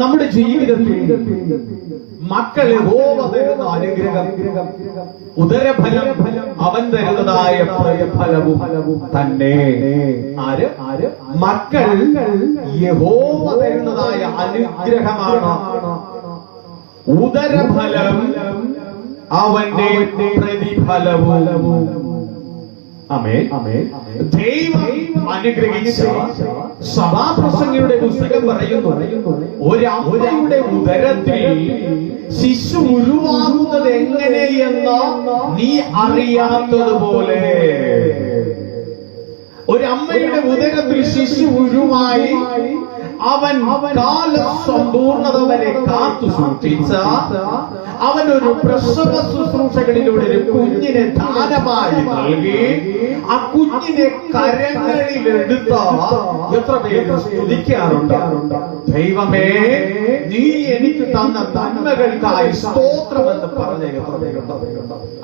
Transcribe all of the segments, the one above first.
നമ്മുടെ ജീവിതത്തിൽ മക്കൾ യഹോവ തരുന്ന അനുഗ്രഹം, ഉദരഫലം അവൻ തരുന്നതായ പ്രതിഫലവും തന്നെ. മക്കൾ യഹോവ തരുന്നതായ അനുഗ്രഹമാണ്. ഉദരഫലം അവന്റെ പ്രതിഫലവും. ആമേൻ. ദൈവം അനുഗ്രഹിച്ച സഭാപ്രസംഗിയുടെ പുസ്തകം പറയുന്നു, ഒരമ്മയുടെ ഉദരത്തിൽ ശിശു ഉരുവാകുന്നത് എങ്ങനെയെന്ന് നീ അറിയാത്തതുപോലെ. ഒരമ്മയുടെ ഉദരത്തിൽ ശിശു ഉരുവായി അവൻ കാലസമ്പൂർണത വരെ കാത്തു സൂക്ഷിച്ച അവനൊരു പ്രസവ ശുശ്രൂഷകളിലൂടെ ഒരു കുഞ്ഞിനെ ദാനമായി നൽകി ആ കുഞ്ഞിനെ കരങ്ങളിലെടുത്ത എത്ര പേര് സ്തുതിക്കാറുണ്ട്? ദൈവമേ, നീ എനിക്ക് തന്ന നന്മകൾക്കായി സ്തോത്രമെന്ന് പറഞ്ഞ എത്ര പേരുണ്ട്?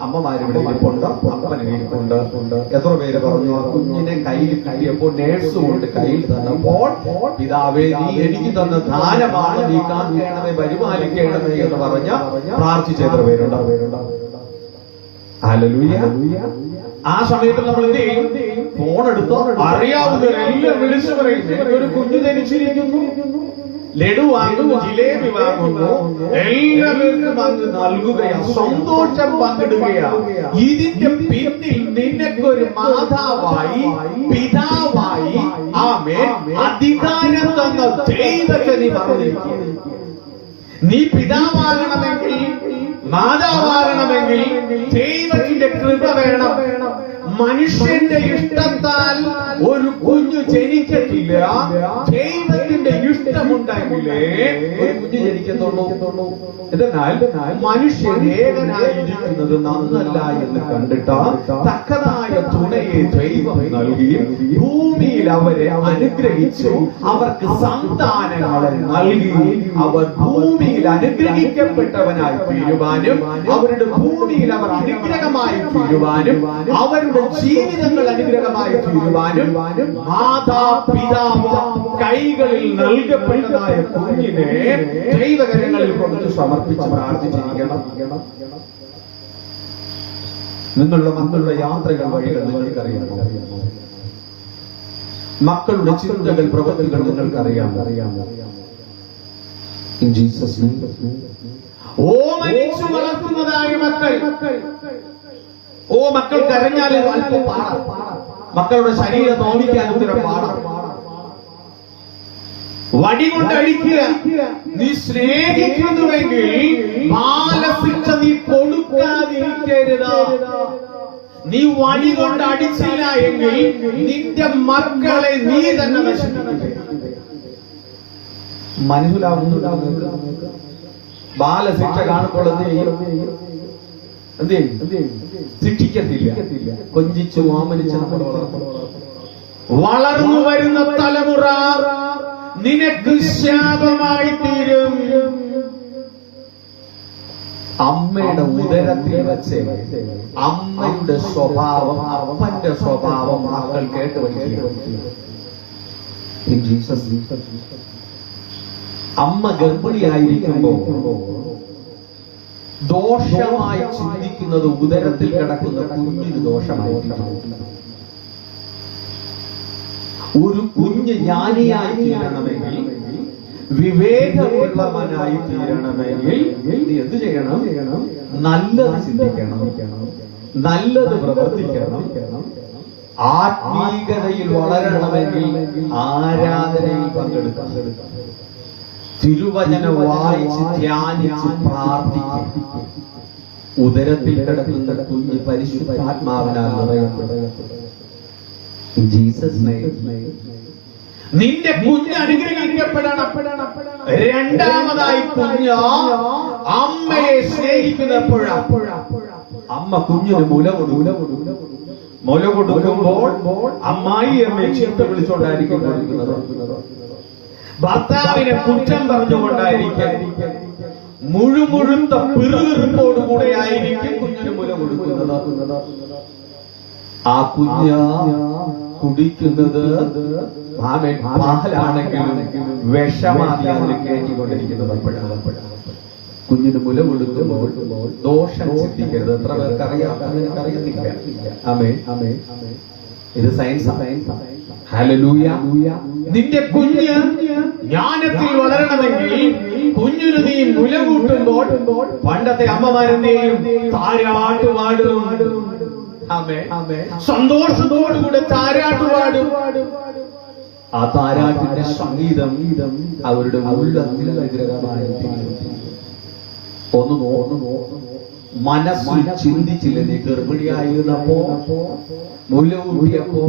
അമ്മമാരിവിടെ ഇരിപ്പുണ്ട്, അപ്പന് ഇരിപ്പുണ്ട്. എത്ര പേര് പറഞ്ഞു ആ കുഞ്ഞിനെ കയ്യിൽ കിട്ടിയപ്പോൾ നേഴ്സ് കൊണ്ട് കയ്യിൽ തന്നപ്പോൾ, പിതാവേ നീ എനിക്ക് തന്ന ദാനമാണ്, നീ കാക്കേണമേ പരിപാലിക്കേണമേ എന്ന് പറഞ്ഞ പ്രാർത്ഥിച്ച എത്ര പേരുണ്ട്? ഹല്ലേലൂയ. ആ സമയത്ത് നമ്മൾ എന്ത് ചെയ്യും? ഫോൺ എടുത്തോ അറിയാവുന്നവരെല്ലാം വിളിച്ചു പറയും, എനിക്കൊരു കുഞ്ഞു ജനിച്ചിരിക്കുന്നു, ലഡു വാങ്ങുന്നു, ജിലേബി വാങ്ങുന്നു, എല്ലാവർക്കും അങ്ങ് നൽകുകയാ, സന്തോഷം പങ്കിടുകയാ. ഇതിന്റെ പിന്നിൽ നിനക്കൊരു മാതാവായി, പിതാവായി, ആമേൻ, അധികാരം തന്ന ദൈവത്തെ നീ പറഞ്ഞിരിക്കുക. നീ പിതാവാകണമെങ്കിൽ, മാതാവാകണമെങ്കിൽ ദൈവത്തിന്റെ കൃപ വേണം. മനുഷ്യന്റെ ഇഷ്ടത്താൽ ഒരു കുഞ്ഞു ജനിക്കത്തില്ല. ദൈവത്തിന്റെ ഇഷ്ടമുണ്ടെങ്കിലേ ഒരു കുഞ്ഞു ജനിക്കത്തുള്ളൂ. എന്നാൽ മനുഷ്യൻ ഏകനായിരിക്കുന്നത് നന്നല്ല എന്ന് കണ്ടിട്ട് തക്കതായ തുണയെ ദൈവം നൽകി ഭൂമിയിൽ അവരെ അനുഗ്രഹിച്ചു. അവർക്ക് സന്താനങ്ങളെ നൽകി അവർ ഭൂമിയിൽ അനുഗ്രഹിക്കപ്പെട്ടവനായി തീരുവാനും, അവരുടെ ഭൂമിയിൽ അവർ അനുഗ്രഹമായി തീരുവാനും, അവരുടെ ജീവിതങ്ങൾ അനുഗ്രഹമായി തീരുവാനും മാതാപിതാവ് കൈകളിൽ നൽകപ്പെട്ടതായ കുഞ്ഞിനെ ദൈവകരങ്ങളിൽ കൊണ്ട് സമർപ്പിച്ച് പ്രാർത്ഥിച്ചിരിക്കണം. നിങ്ങളുടെ മക്കളുടെ യാത്രകൾ വഴികൾ നിങ്ങൾക്കറിയാമോ? മക്കളുടെ ചിന്തകൾ, പ്രവൃത്തികൾ നിങ്ങൾക്കറിയാമോ? In Jesus name. ഓ മരിച്ചു വളർത്തുന്നതായ മക്കൾ, ഓ മക്കൾ കരഞ്ഞാൽ അല്പം പാടാം, മക്കളുടെ ശരീരം നോവിക്കാൻ ഉത്തരം പാടാം. വടി കൊണ്ട് അടിക്കുക. നീ സ്നേഹിക്കുന്നുവെങ്കിൽ ബാലശിക്ഷ നീ കൊടുക്കാതിരിക്കരുത്. നീ വടി കൊണ്ട് അടിച്ചില്ല എങ്കിൽ നിന്റെ മക്കളെ നീ തന്നെ നശിപ്പിക്കും. മനസ്സിലാവുന്നുണ്ടാവുക. ബാലശിക്ഷ കാണുമ്പോൾ എന്ത് ചെയ്യും? ശിക്ഷിക്കത്തില്ല, കൊഞ്ചിച്ചു ഓമനിച്ച് നമ്മൾ വളർന്നു വരുന്ന തലമുറ നിനക്ക് ശാപമായി തീരും. അമ്മയുടെ ഉദരത്തിൽ വെച്ച് അമ്മയുടെ സ്വഭാവം, അപ്പന്റെ സ്വഭാവം മക്കൾ കേട്ട് പഠിക്കുക. അമ്മ ഗർഭിണിയായിരിക്കുമ്പോ ദോഷമായി ചിന്തിക്കുന്നത് ഉദരത്തിൽ കിടക്കുന്ന കുഞ്ഞിന് ദോഷമായിരിക്കും. ഒരു കുഞ്ഞ് ജ്ഞാനിയായി തീരണമെങ്കിൽ, വിവേകമുള്ളവനായി തീരണമെങ്കിൽ നീ എന്ത് ചെയ്യണം? നല്ലത് ചിന്തിക്കണം, നല്ലത് പ്രവർത്തിക്കണം. ആത്മീകതയിൽ വളരണമെങ്കിൽ ആരാധനയിൽ പങ്കെടുക്കണം, തിരുവചനം വായിച്ച് ധ്യാനിച്ച് പ്രാർത്ഥിക്കും. ഉദരത്തിൽ കിടക്കുന്ന കുഞ്ഞ് പരിശുദ്ധാത്മാവിനാൽ നിറയപ്പെടും. ജീസസ് നിന്റെ കുഞ്ഞ് അനുഗ്രഹിക്കപ്പെടണം. രണ്ടാമതായി കുഞ്ഞ് അമ്മയെ സ്നേഹിക്കുന്നപ്പോഴാണ്. അമ്മ കുഞ്ഞിന് മുല കൊടുക്കുമ്പോൾ അമ്മായി അമ്മയെ ചീത്ത വിളിച്ചുകൊണ്ടായിരിക്കും കൊടുക്കുന്നത്. ഭർത്താവിനെ കുറ്റം പറഞ്ഞുകൊണ്ടായിരിക്കും, മുഴുമുഴുത്ത പിറുപിറുപ്പോടുകൂടെ ആയിരിക്കും കുഞ്ഞിന് മുല കൊടുക്കുന്നത്. ആ കുഞ്ഞ് കുടിക്കുന്നത് ആമേൻ പാലാണെങ്കിലും വിഷമാക്കി അതിന് കയറ്റിക്കൊണ്ടിരിക്കുന്നത് അപ്പോഴാണ്. കുഞ്ഞിന് മുല കൊടുക്കുമ്പോൾ ദോഷം ചിന്തിക്കരുത്. എത്ര പേർക്ക് അറിയാം? അറിയത്തില്ല. ആമേൻ. ഇത് സയൻസ്. ഹല്ലേലൂയ. നിന്റെ കുഞ്ഞ് ജ്ഞാനത്തിൽ വളരണമെങ്കിൽ കുഞ്ഞിന് നീ മുല കൂട്ടുമ്പോൾ പണ്ടത്തെ അമ്മമാരെന്തെയും താരാട്ടുപാടും. സന്തോഷത്തോടുകൂടെ താരാട്ടുപാടും. ആ താരാട്ടിന്റെ സംഗീതം അവരുടെ ഉള്ളത്തിൽ അനുഗ്രഹമായി ഒന്ന് മനസ്സിൽ ചിന്തിച്ചില്ല. നീ ഗർഭിണിയായിരുന്നപ്പോ മുല ഊട്ടിയപ്പോ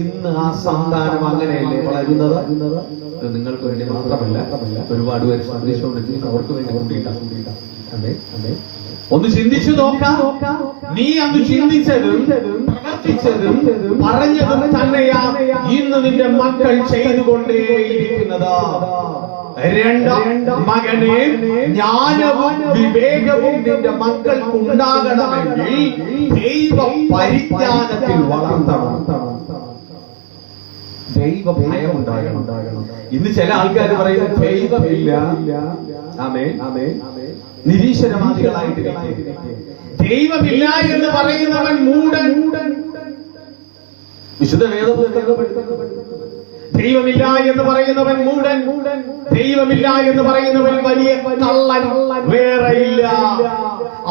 ഇന്ന് ആ സന്താനം അങ്ങനെയല്ലേ വളരുന്നത്? നിങ്ങൾക്ക് വേണ്ടി മാത്രമല്ല, ഒരുപാട് പേര് സന്ദേശം അവർക്ക് വേണ്ടി കൂട്ടിയിട്ടാണ്. അതെ, ഒന്ന് ചിന്തിച്ചു നോക്കാം. നീ അന്ന് ചിന്തിച്ചതും പ്രവർത്തിച്ചതും പറഞ്ഞതും തന്നെയാ ഇന്ന് നിന്റെ മക്കൾ ചെയ്തുകൊണ്ടേയിരിക്കുന്നത്. രണ്ടാം മകനെ ജ്ഞാനവും വിവേകവും നിന്റെ മക്കൾക്ക് ഉണ്ടാകണമെങ്കിൽ ദൈവ പരിജ്ഞാനത്തിൽ വളർത്തണം. ദൈവ ഭയം ഉണ്ടാകണം. ഇന്ന് ചില ആൾക്കാർ പറയുന്നത് ദൈവമില്ല. ആമേൻ. നിരീശ്വരവാദികളായിട്ട് ദൈവമില്ല എന്ന് പറയുന്നവൻ മൂഢൻ. വിശുദ്ധ വേദപുസ്തകം ദൈവമില്ല എന്ന് പറയുന്നവൻ മൂഢൻ. ദൈവമില്ല എന്ന് പറയുന്നവൻ വലിയ കള്ളൻ വേറെയില്ല.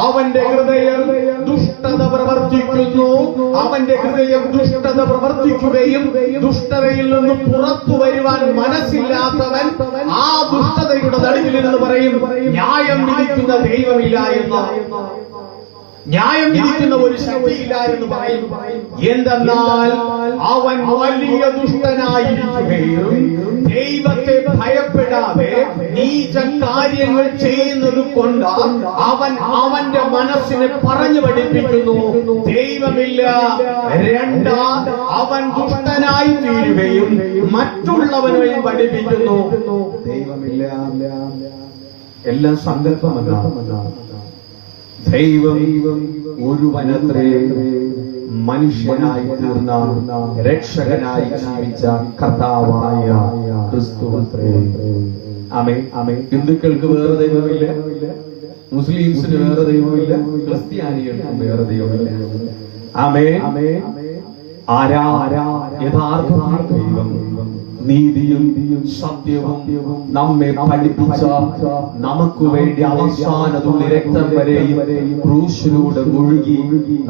അവന്റെ ഹൃദയം ദുഷ്ടത പ്രവർത്തിക്കുന്നു. അവന്റെ ഹൃദയം ദുഷ്ടത പ്രവർത്തിക്കുകയും ദുഷ്ടതയിൽ നിന്ന് പുറത്തു വരുവാൻ മനസ്സില്ലാത്തവൻ ആ ദുഷ്ടതയുടെ നടുവിൽ നിന്ന് പറയും ന്യായം വിധിക്കുന്ന ദൈവമില്ല എന്ന്. ന്യായം വിധിക്കുന്ന ഒരു ശക്തിയില്ല എന്ന് പറയും. എന്തെന്നാൽ അവൻ വലിയ ദുഷ്ടനായിരിക്കുകയും ദൈവത്തെ ഭയപ്പെടാതെ നീച കാര്യങ്ങൾ ചെയ്യുന്നത് കൊണ്ട് അവന്റെ മനസ്സിനെ പറഞ്ഞു പഠിപ്പിക്കുന്നു ദൈവമില്ല. രണ്ടാം അവൻ ദുഷ്ടനായി തീരുകയും മറ്റുള്ളവനെയും പഠിപ്പിക്കുന്നു ദൈവമില്ല. എല്ലാം സങ്കല്പമല്ല. ദൈവം ഒരുവനത്രേ മനുഷ്യനായി തീർന്ന രക്ഷകനായി ജീവിച്ച കർത്താവായ ക്രിസ്തുവത്രേ. ആമേൻ. ഹിന്ദുക്കൾക്ക് വേറെ ദൈവമില്ല, മുസ്ലിംസിന് വേറെ ദൈവമില്ല, ക്രിസ്ത്യാനികൾക്കും വേറെ ദൈവമില്ല. ആമേൻ. ആരാ യഥാർത്ഥ ദൈവം? നീതിയും സത്യവും നമ്മെ പഠിപ്പിച്ച, നമുക്ക് വേണ്ടി അവസാനതുള്ളി രക്തം വരെയും ക്രൂശിലൂടെ മുഴുകി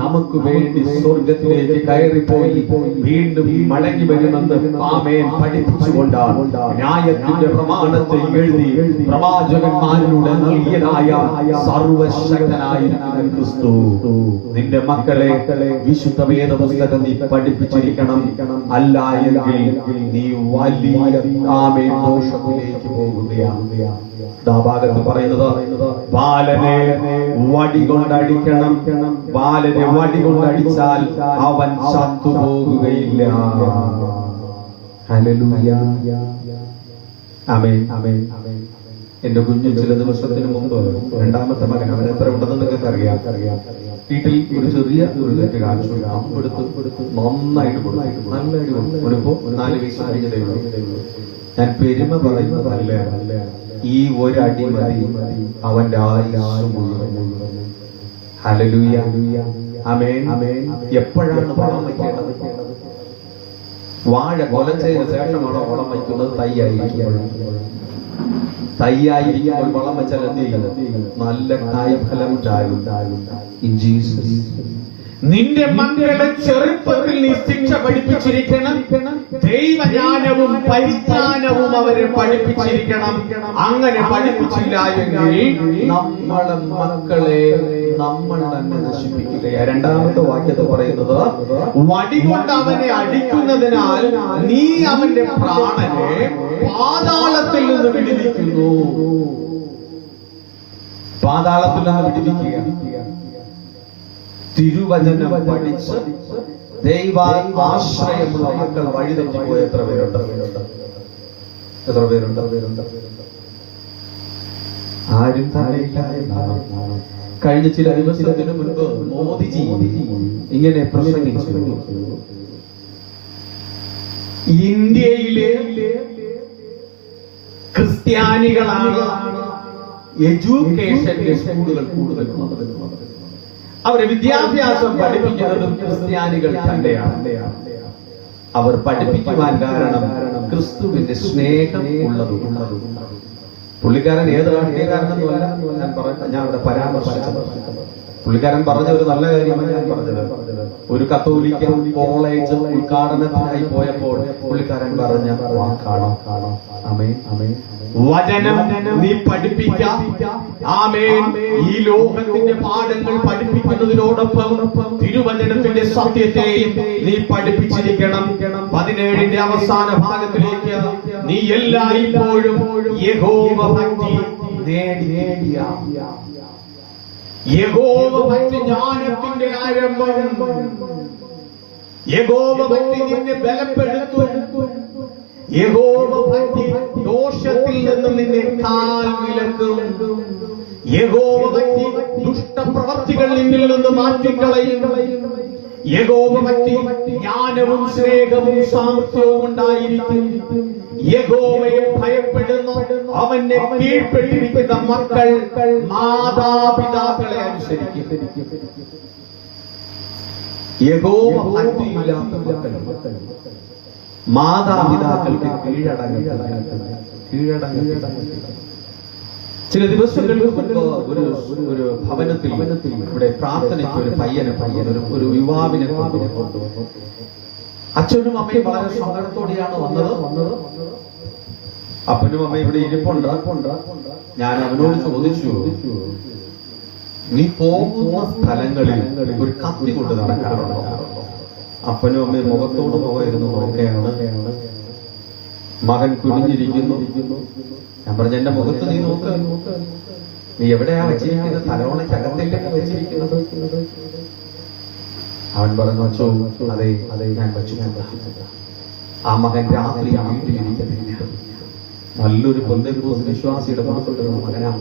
നമുക്ക് വേണ്ടി സ്വർഗത്തിലേക്ക് കയറിപ്പോയി വീണ്ടും മടങ്ങി വരുമെന്ന് ആമേൻ പഠിപ്പിച്ചുകൊണ്ടാണ് ന്യായത്തിന്റെ പ്രമാണത്തെ എഴുതി പ്രവാചകന്മാരിലൂടെ നൽകിയതായ സർവശക്തനായിരിക്കുന്ന ക്രിസ്തു. നിന്റെ മക്കളെ വിശുദ്ധ വേദപുസ്തകം നീ പഠിപ്പിച്ചിരിക്കണം. അല്ല എങ്കിൽ നീ വലിയ ദോഷത്തിലേക്ക് പോകുകയാണ്. ഭാഗത്ത് പറയുന്നത് ബാലനെ വടി കൊണ്ടടിക്കണം. ബാലനെ വടി കൊണ്ടടിച്ചാൽ അവൻ ചത്തുപോകുകയില്ല. ഹല്ലേലൂയ. ആമേൻ. എന്റെ കുഞ്ഞു ചില ദിവസത്തിന് മുമ്പ് രണ്ടാമത്തെ മകൻ, അവൻ എത്ര ഉണ്ടെന്ന് നിങ്ങൾക്ക് അറിയാം. വീട്ടിൽ ഒരു ചെറിയ ഒരു തെറ്റ് കാണിച്ചു. എടുത്ത് നന്നായിട്ട് കൊടുത്തു. നല്ല അടി കൊടുത്തു. 4 വയസ്സ് കഴിഞ്ഞതേ ഉള്ളൂ. ഞാൻ പെരുമ പറയുന്നതല്ല. ഈ ഒരടി മതി അവന്റെ ആയുസ്സ് മുഴുവൻ. ഹല്ലേലൂയ. ആമേൻ. എപ്പോഴാണ് വളം വയ്ക്കേണ്ടത്? വാഴ കൊല ചെയ്ത ശേഷമാണ് വളം വയ്ക്കുന്നത്. തയ്യായിരിക്കുമ്പോൾ വളം വെച്ചാൽ എന്ത് ചെയ്യുന്നത്? നല്ല കായ്ഫലം ഉണ്ടാകും. നിന്റെ മക്കളെ ചെറുപ്പത്തിൽ നീ ശിക്ഷ പഠിപ്പിച്ചിരിക്കണം. ദൈവജ്ഞാനവും പരിജ്ഞാനവും അവരെ പഠിപ്പിച്ചിരിക്കണം. അങ്ങനെ പഠിപ്പിച്ചില്ല എങ്കിൽ നമ്മളെ മക്കളെ നമ്മൾ തന്നെ നശിപ്പിക്കുക. രണ്ടാമത്തെ വാക്യത്തിൽ പറയുന്നത് വടികൊണ്ട് അവനെ അടിക്കുന്നതിനാൽ നീ അവന്റെ പ്രാണനെ പാതാളത്തിൽ നിന്ന് വിടുവിക്കുന്നു. പാതാളത്തിൽ നിന്ന് വിടുവിക്കുക. തിരുവചനം പഠിച്ച് ദൈവാശ്രയമുള്ള മക്കൾ വഴിതെറ്റിപ്പോയ എത്ര പേരുണ്ട്? ആരും തടയില്ല എന്നാണ്. കഴിഞ്ഞ ചില ദിവസത്തിന് മുൻപ് മോദിജി ഇങ്ങനെ പ്രസംഗിച്ചു. ഇന്ത്യയിലെ ക്രിസ്ത്യാനികളാണ് എഡ്യൂക്കേഷനിലെ സ്കൂളുകൾ കൂടുതലുള്ളത്. അവരെ വിദ്യാഭ്യാസം പഠിപ്പിക്കുന്നതും ക്രിസ്ത്യാനികൾ തന്നെയാണ്. അവർ പഠിപ്പിക്കുവാൻ കാരണം ക്രിസ്തുവിന്റെ സ്നേഹം ഉള്ളതും. പുള്ളിക്കാരൻ ഏത് രാഷ്ട്രീയക്കാരനെന്നല്ല ഞാൻ അവിടെ പരാമർശിച്ചത്. പുള്ളിക്കാരൻ പറഞ്ഞ ഒരു നല്ല കാര്യമാണ് ഞാൻ പറഞ്ഞത്. ഒരു കത്തോലിക്ക കോളേജ് ഉദ്ഘാടനത്തിനായി പോയപ്പോൾ പുള്ളിക്കാരൻ പറഞ്ഞ വാക്കാണ് ആമേൻ ആമേൻ. വചനം നീ പഠിപ്പിക്കാം. ആമേൻ. ഈ ലോകത്തിന്റെ പാഠങ്ങൾ പഠിപ്പിക്കുന്നതിനോടൊപ്പം തിരുവചനത്തിന്റെ സത്യത്തെയും നീ പഠിപ്പിച്ചിരിക്കണം. 17ന്റെ അവസാന ഭാഗത്തിലേക്ക് നീ എല്ലായ്പ്പോഴും യഹോവ ഭക്തി നേടിയ യഹോവ ഭക്തി ജ്ഞാനത്തിന്റെ ആരംഭം. യഹോവ ഭക്തി നിന്നെ ബലപ്പെടുത്തും. യഹോവ ഭക്തി ദോഷത്തിൽ നിന്ന് നിന്നെ കാൽ വിലക്കും. യഹോവ ഭക്തി ദുഷ്ടപ്രവർത്തികൾ നിന്നിൽ നിന്ന് മാറ്റിക്കളയും. യഹോവ ഭക്തി ജ്ഞാനവും സ്നേഹവും സാമർത്ഥ്യവും ഉണ്ടായിരിക്കും. യഹോവയെ ഭയപ്പെടുന്ന അവനെ കീഴ്പ്പെട്ടിരിക്കുന്ന മക്കൾ മാതാപിതാക്കളെ അനുസരിക്കും. യഹോവ ഭക്തിയില്ലാത്ത മക്കൾ മാതാപിതാക്കൾക്ക് കീഴടങ്ങ. ചില ദിവസങ്ങൾക്ക് മുൻപ് ഒരു ഭവനത്തിൽ ഇവിടെ പ്രാർത്ഥനയ്ക്ക് ഒരു ഒരു യുവാവിനെ കൊണ്ടുവന്നു. അച്ഛനും അമ്മയും വളരെ സങ്കടത്തോടെയാണ് വന്നത്. അപ്പനും അമ്മയും ഇവിടെ ഇരിപ്പുണ്ട്. ഞാൻ അവനോട് ചോദിച്ചു, നീ പോകുന്ന സ്ഥലങ്ങളിൽ ഒരു കത്തി കൊണ്ട് നടക്കാറുണ്ടോ? അപ്പനും അമ്മയും മുഖത്തോട് മുഖമായിരുന്നു നോക്കുകയാണ്. മകൻ കുനിഞ്ഞിരിക്കുന്നു. ഞാൻ പറഞ്ഞു, എന്റെ മുഖത്ത് നീ നോക്ക്. നീ എവിടെയാ വെച്ചിരിക്കുന്നത്? തലവണയ്ക്കകത്തേക്ക് വെച്ചിരിക്കുന്നത്. അവൻ പറഞ്ഞു, അച്ഛോ അതെ അതെ ഞാൻ വെച്ചു. ആ മകൻ രാത്രി വീട്ടിലിരിക്കുന്നില്ല. നല്ലൊരു പെന്തക്കോസ്ത് വിശ്വാസിയുടെ മകനാ.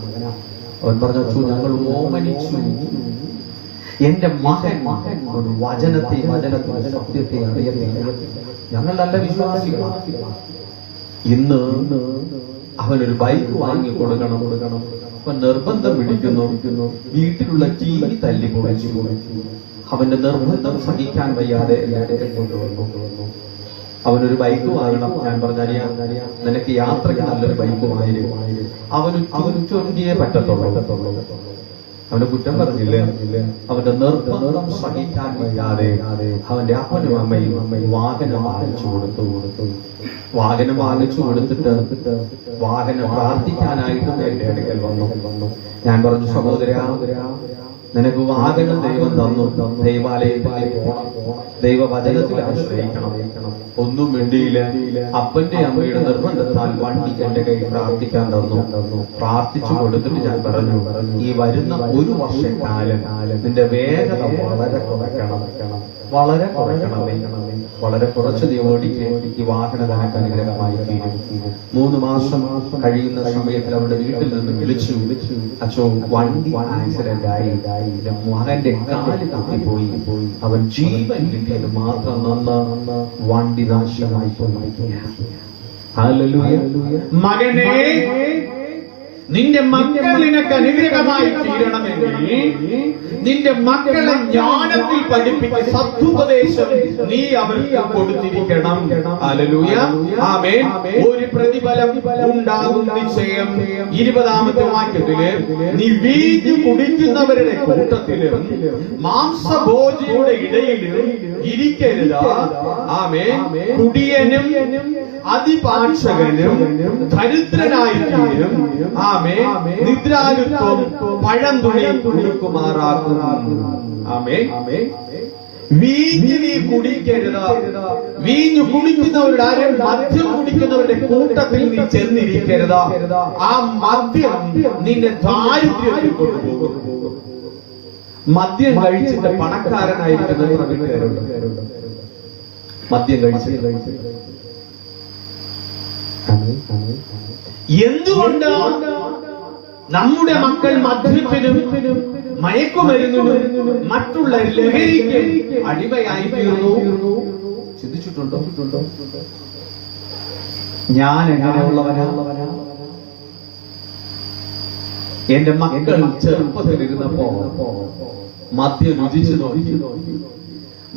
അവൻ പറഞ്ഞു, അച്ഛോ ഞങ്ങൾ ഓമനിച്ചു. എന്റെ മകൻ വചനത്തിന്റെ സത്യത്തെ അറിയുന്നില്ല. ഞങ്ങൾ നല്ല വിശ്വാസികളാണ്. ഇന്ന് അവനൊരു ബൈക്ക് വാങ്ങി കൊടുക്കണം. അവൻ നിർബന്ധം പിടിക്കുന്നു. വീട്ടിലുള്ള ടി വി തല്ലി പൊളിച്ചു. അവന്റെ നിർബന്ധം സഹിക്കാൻ വയ്യാതെ കൊണ്ടുവന്നു. അവനൊരു ബൈക്ക് വാങ്ങണം. ഞാൻ പറഞ്ഞറിയാം, നിനക്ക് യാത്രയ്ക്ക് നല്ലൊരു ബൈക്ക് വാങ്ങിയിരുന്നു. അവന് ചൊല്ലിയേ പറ്റത്തുള്ളൂ. അവന്റെ കുറ്റം പറഞ്ഞില്ലേ? അവന്റെ നിർബന്ധം സഹിക്കാൻ വയ്യാതെ അവന്റെ അപ്പനും അമ്മയും വാഹനം വാങ്ങിച്ചു കൊടുത്തു. വാഹനം വാങ്ങിച്ചു കൊടുത്തിട്ട് വാഹനം പ്രാർത്ഥിക്കാനായിട്ട് എന്റെ അടുക്കൽ വന്നു. ഞാൻ പറഞ്ഞു, സഹോദരാ, നിനക്ക് വാഹനം ദൈവം തന്നു. ദൈവാലയത്തിൽ പോകണം, ദൈവവചനത്തിൽ ആശ്രയിക്കണം. ഒന്നും വേണ്ടിയില്ല. അപ്പന്റെ അമ്മയുടെ നിർബന്ധത്താൽ വണ്ടി എന്റെ കയ്യിൽ പ്രാർത്ഥിക്കാൻ തന്നു. പ്രാർത്ഥിച്ചു കൊടുത്തിട്ട് ഞാൻ പറഞ്ഞു, ഈ വരുന്ന ഒരു വർഷക്കാലം നിന്റെ വേഗത വളരെ കുറയ്ക്കണം. വളരെ കുറച്ച് നീ ഓടിക്ക്. ഈ വാഹനം നിനക്ക് അനുഗ്രഹമായി തീരും. 3 മാസം കഴിയുന്ന സമയത്തിൽ അവരുടെ വീട്ടിൽ നിന്ന് വിളിച്ചു, അച്ഛോ വണ്ടി ആക്സിഡന്റ് ആയി. മകന്റെ കാല് തട്ടിപ്പോയി. അവൻ ജീവൻ കിട്ടിയത് മാത്രം നന്ന് വണ്ടി നാശമായി പോയി. ഹല്ലേലൂയ. മകനെ, നിന്റെ മക്കൾ നിനക്ക് അനുഗ്രഹമായി തീരണമെങ്കിൽ നിന്റെ മക്കളെ ജ്ഞാനത്തിൽ പഠിപ്പിച്ച് സത്വോപദേശം നീ അവർക്ക് കൊടുത്തിരിക്കണം. ഹല്ലേലൂയ. ആമേൻ. ഒരു പ്രതിഫലം ഉണ്ടാകും നിശ്ചയം. 20ാമത്തെ വാക്യത്തില്, നീ വീഞ്ഞു കുടിക്കുന്നവരുടെ കൂട്ടത്തിലും മാംസഭോജിയുടെ ഇടയിലും ഇരിക്കരുത്. ആമേൻ. കുടിയനും അതിപാക്ഷകനും ദരിദ്രനായിരിക്കും. ആമേൻ. നിദ്രാലുത്വം പഴന്തുണി കുടിക്കുമാറാക്കും. ആമേൻ. വീഞ്ഞ് നീ കുടിക്കരുത്. വീഞ്ഞു കുടിക്കുന്നവരുടെ ആരും മദ്യം കുടിക്കുന്നവരുടെ കൂട്ടത്തിൽ നീ ചെന്നിരിക്കരുത്. ആ മദ്യം നിന്റെ ദാരിദ്ര്യത്തിൽ കൊണ്ടുപോകും. മദ്യം കഴിച്ചിട്ട് പണക്കാരനായിരിക്കുന്ന മദ്യം കഴിച്ചിട്ട്. എന്തുകൊണ്ട് നമ്മുടെ മക്കൾ മദ്യത്തിനും മയക്കുമരുന്നിനും മറ്റുള്ള ലഹരിക്ക് അടിമയായി തീർന്നു? ചിന്തിച്ചിട്ടുണ്ടോ? ഞാൻ എങ്ങനെയുള്ളവനാ? എന്റെ മക്കൾ ചെറുപ്പത്തിലിരുന്നപ്പോ മദ്യം രുചിച്ചു നോക്കി,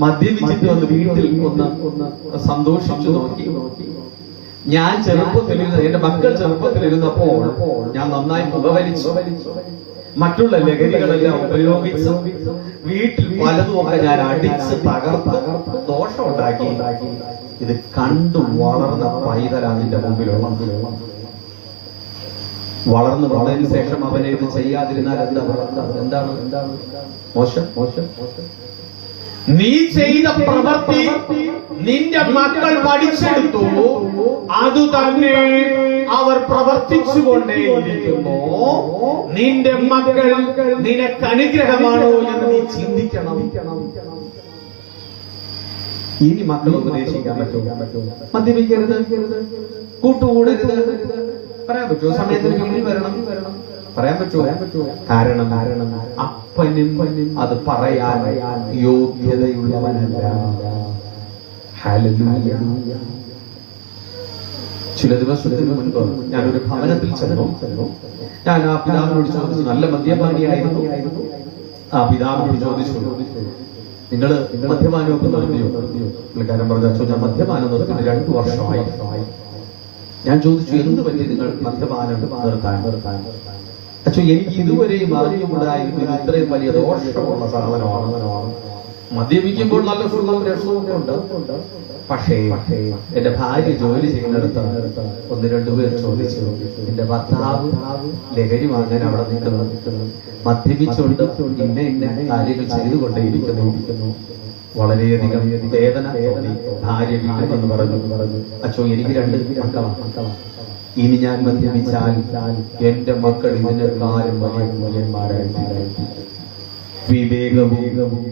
മദ്യപിച്ചിട്ട് വന്ന് വീട്ടിൽ ഒന്ന് സന്തോഷിച്ചു നോക്കി. ഞാൻ ചെറുപ്പത്തിലിരുന്ന എന്റെ മക്കൾ ചെറുപ്പത്തിലിരുന്നപ്പോൾ ഞാൻ നന്നായി പുകവലിച്ചു, മറ്റുള്ള ലഹരികളെല്ലാം ഉപയോഗിച്ച് വീട്ടിൽ പലതുമൊക്കെ ഞാൻ അടിച്ച് തകർത്ത് ദോഷമുണ്ടാക്കി. ഇത് കണ്ടു വളർന്ന പൈതലാണ് നിന്റെ മുമ്പിലുള്ള. വളർന്നു വളർന്നതിന് ശേഷം അവനെ ഇത് ചെയ്യാതിരുന്നാൽ എന്താണ് മോശം? നീ ചെയ്ത പ്രവൃത്തി നിന്റെ മക്കൾ പഠിച്ചെടുത്തു, അതുതന്നെ അവർ പ്രവർത്തിച്ചുകൊണ്ടേയിരിക്കുന്നു. നിന്റെ മക്കൾ നിനക്ക് അനുഗ്രഹമാണോ എന്ന് നീ ചിന്തിക്കണം. ഇനി മക്കൾ ഉപദേശിക്കാൻ പറ്റുമോ? മദ്യപിക്കരുത്, കൂട്ടുകൂടരുത് പറയാൻ പറ്റുമോ? സമയത്തിന് വീട്ടിൽ വരണം പറയാൻ പറ്റുമോ? കാരണം അപ്പനും അത് പറയാൻ യോഗ്യതയുള്ളവനല്ല. ഹല്ലേലൂയ. ചില ദിവസത്തിന് മുൻപ് ഞാനൊരു ഭവനത്തിൽ ചെന്നു. ഞാൻ ആ പിതാവിനോട് ചോദിച്ചു, നല്ല മദ്യപാനിയായിരുന്നു. ആ പിതാവിനോട് ചോദിച്ചു, നിങ്ങള് മദ്യപാനമൊക്കെ നിർത്തിയോ? പുള്ളിക്കാരൻ പറഞ്ഞു, അച്ഛൻ ഞാൻ മദ്യപാനം നിർത്തി 2 വർഷമായി. ഞാൻ ചോദിച്ചു, എന്ത് പറ്റി നിങ്ങൾ മദ്യപാനം നിർത്താൻ? അച്ഛൻ എനിക്ക് ഇതുവരെയും അറിഞ്ഞുകൂടായിരുന്നു ഇത് ഇത്രയും വലിയ ദോഷമുള്ള സാധനമാണ്. മദ്യപിക്കുമ്പോൾ നല്ല സുഖവും രസവും ഉണ്ട്. പക്ഷേ എന്റെ ഭാര്യ ജോലി ചെയ്യുന്നിടത്ത് 1-2 പേർ ചോദിച്ചു, എന്റെ ഭർത്താവ് ലഹരി വാങ്ങാൻ അവിടെ നിൽക്കുന്നു, മദ്യപിച്ചുകൊണ്ട് ഇന്ന കാര്യങ്ങൾ ചെയ്തുകൊണ്ടേയിരിക്കുന്നു. വളരെയധികം വേദന തോന്നി. ഭാര്യ വീട്ടിൽ എന്ന് പറഞ്ഞു, അച്ഛോ എനിക്ക് 2 മക്കളാണ്. ഇനി ഞാൻ മദ്യപിച്ചാൽ എന്റെ മക്കൾ ഇതിനെക്കാളും വലിയ മൂല്യന്മാരായി. വിവേകവും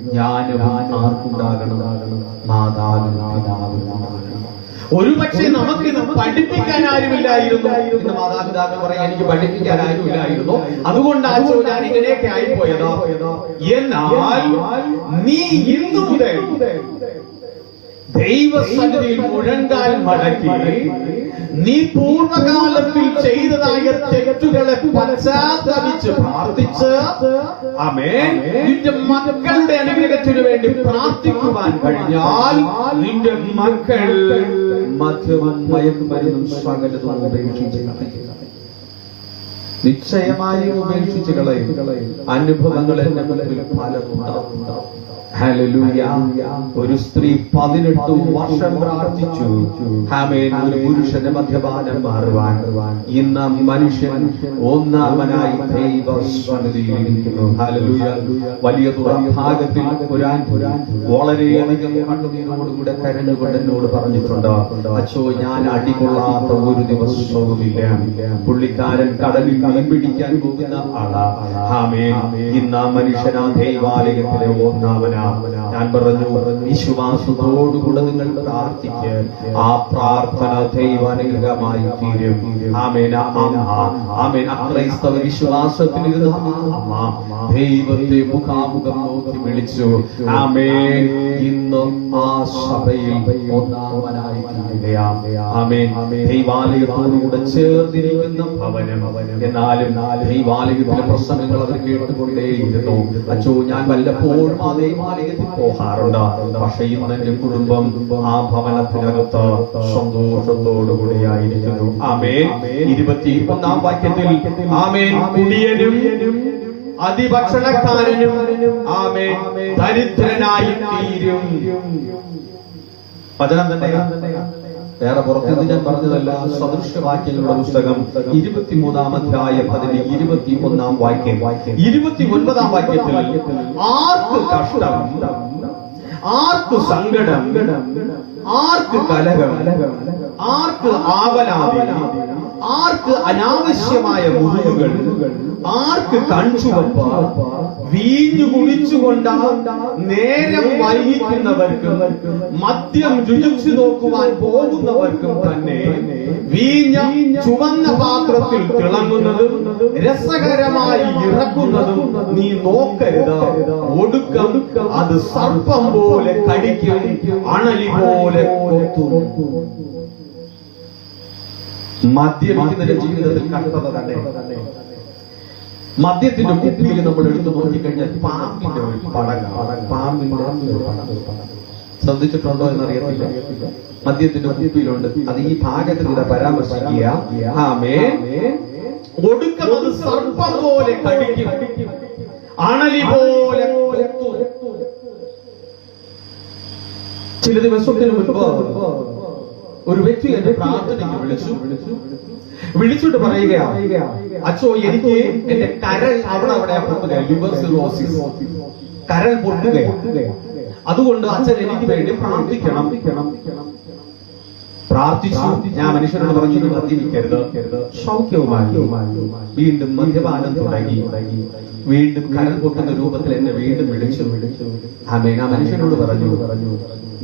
ജ്ഞാനവും ആർക്കുണ്ടാകണം? മാതാപിതാവിനും. ഒരുപക്ഷെ നമുക്കിത് പഠിപ്പിക്കാൻ ആരുമില്ലായിരുന്നു. ഇന്ന് മാതാപിതാക്കൾ പറയാൻ എനിക്ക് പഠിപ്പിക്കാൻ ആരുമില്ലായിരുന്നു, അതുകൊണ്ട് അച്ഛോ ഞാൻ ഇങ്ങനെയൊക്കെ ആയിപ്പോയതാ. എന്നാൽ നീ ഇന്നു മുതൽ ദൈവസന്നിധിയിൽ മുഴങ്കാൽ മടക്കി നീ പൂർവകാലത്തിൽ ചെയ്തതായ തെറ്റുകളെ പശ്ചാത്തപിച്ച് പ്രാർത്ഥിച്ച് ആമേൻ നിന്റെ മക്കളുടെ അനുഗ്രഹത്തിനു വേണ്ടി പ്രാർത്ഥിക്കുവാൻ കഴിഞ്ഞാൽ നിന്റെ മക്കൾ മദ്യവും മയക്കുമരുന്നും സകലതും ഉപേക്ഷിച്ച് നിശ്ചയമായും ഉപേക്ഷിച്ച് കളയും. അനുഭവങ്ങൾ എന്റെ മുമ്പിൽ പലതുണ്ടാവും. ഹല്ലേലൂയ. ഒരു സ്ത്രീ 18 വർഷം പ്രാർത്ഥിച്ചു ആമേൻ ഒരു പുരുഷന്റെ മദ്യപാനം മാറുവാൻ. ഇന്ന് മനുഷ്യൻ ഒന്നാമനായി ദൈവസന്നിധിയിൽ ഇരിക്കുന്നു. ഹല്ലേലൂയ. വലിയ ഭാഗത്തിൽ വളരെയധികം കണ്ണുനീരോടുകൂടെ കരഞ്ഞുകൊണ്ട് എന്നോട് പറഞ്ഞിട്ടുണ്ട്, അച്ഛോ ഞാൻ അടികൊള്ളാത്ത ഒരു ദിവസവുമില്ല. പുള്ളിക്കാരൻ കടലിൽ മീൻ പിടിക്കാൻ പോകുന്ന ആളാ. ആമേൻ. ഇന്ന് ആ മനുഷ്യനാ ദൈവാലയത്തിലെ ഒന്നാമനാ. ഞാൻ പറഞ്ഞു, വിശ്വാസത്തോടുകൂടെ നിങ്ങൾ പ്രാർത്ഥിക്ക്, ആ പ്രാർത്ഥന ദൈവാനുഗ്രഹമായി തീരും. ആമേൻ. ആമേൻ. ക്രൈസ്തവ വിശ്വാസത്തിലിരുന്ന അമ്മ ദൈവത്തെ മുഖാമുഖം നോക്കി വിളിച്ചു. ആമേൻ. ഇന്ന് ആ സഭയിൽ ഒന്നാമനായി തീരുകയാണ്. ആമേൻ. ദൈവാലയത്തോടുകൂടെ ചേർന്നിരിക്കുന്ന ഭവനം. എന്നാലും ദൈവാലയത്തിലെ പ്രസംഗങ്ങൾ അവർ കേട്ടുകൊണ്ടേയിരുന്നു. അച്ഛോ ഞാൻ വല്ലപ്പോഴും ആ ദൈവാലയത്തിൽ പോകാറുണ്ട്. പക്ഷേ ഇന്ന് എന്റെ കുടുംബം ആ ഭവനത്തിനകത്ത് സന്തോഷത്തോടുകൂടിയായിരിക്കുന്നു. ആമേൻ. 21-ാം വാക്യത്തിൽ ആമേൻ കുടിയനും അതിഭക്ഷണക്കാരനും ആമേൻ ദരിദ്രനായി തീരും. വചനം തന്നെ വേറെ പുറത്തുനിന്ന് ഞാൻ പറഞ്ഞതല്ല. സദൃശവാക്യങ്ങളുടെ പുസ്തകം 23-ാം അധ്യായം അതിന്റെ 21-ാം വാക്യം. 29-ാം വാക്യത്തിൽ ആർക്ക് കഷ്ടം, ആർക്ക് സങ്കടം, ആർക്ക് കലഹം, ആർക്ക് ആവലാതി, ആർക്ക് അനാവശ്യമായ മുറിവുകൾ, ആർക്ക് കൺചുവപ്പ്, വീഞ്ഞു കുടിച്ചുകൊണ്ട് നേരം വൈകിക്കുന്നവർക്കും മദ്യം രുചിച്ചു നോക്കുവാൻ പോകുന്നവർക്കും തന്നെ വീഞ്ഞ ചുവന്ന പാത്രത്തിൽ തിളങ്ങുന്നതും രസകരമായി ഇറക്കുന്നതും നീ നോക്കരുത്. ഒടുക്കം അത് സർപ്പം പോലെ കടിക്കും, അണലി പോലെ കൊത്തും. മദ്യപിക്കുന്നതിന്റെ ജീവിതത്തിൽ കഷ്ടത തന്നെ. മദ്യത്തിന്റെ കുപ്പിയിൽ നമ്മൾ എടുത്തു നോക്കിക്കഴിഞ്ഞാൽ പാമ്പിന്റെ ഒരു പടം, പാമ്പിന്റെ ഒരു പടം. ശ്രദ്ധിച്ചിട്ടുണ്ടോ എന്നറിയത്തില്ല. മദ്യത്തിന്റെ കുപ്പിയിലുണ്ട്. അത് ഈ ഭാഗത്തിൽ ഇവിടെ പരാമർശിക്കുക. ആമേൻ. ഒടുക്കം അത് സർപ്പം പോലെ കടിക്കും, അണലി പോലെ കൊത്തും. ചില ദിവസത്തിന് മുൻപ് ഒരു വ്യക്തി എന്റെ പ്രാർത്ഥനയ്ക്ക് വിളിച്ചിട്ട് പറയുകയാണ്, അച്ഛോ എനിക്ക് എന്റെ കരൾ അവിടെ പൊട്ടുക, ലിവർ സിറോസിസ്, കരൾ പൊട്ടുകയാണ്. അതുകൊണ്ട് അച്ഛൻ എനിക്ക് വേണ്ടി പ്രാർത്ഥിക്കണം. പ്രാർത്ഥിച്ചു. ഞാൻ മനുഷ്യരോട് പറഞ്ഞു, മദ്യപിക്കരുത്. സൗഖ്യവുമായി വീണ്ടും മദ്യപാനം തുടങ്ങി. വീണ്ടും കരൾ പൊട്ടുന്ന രൂപത്തിൽ എന്നെ വീണ്ടും വിളിച്ചു. ആമേൻ. ആ മനുഷ്യനോട് പറഞ്ഞു,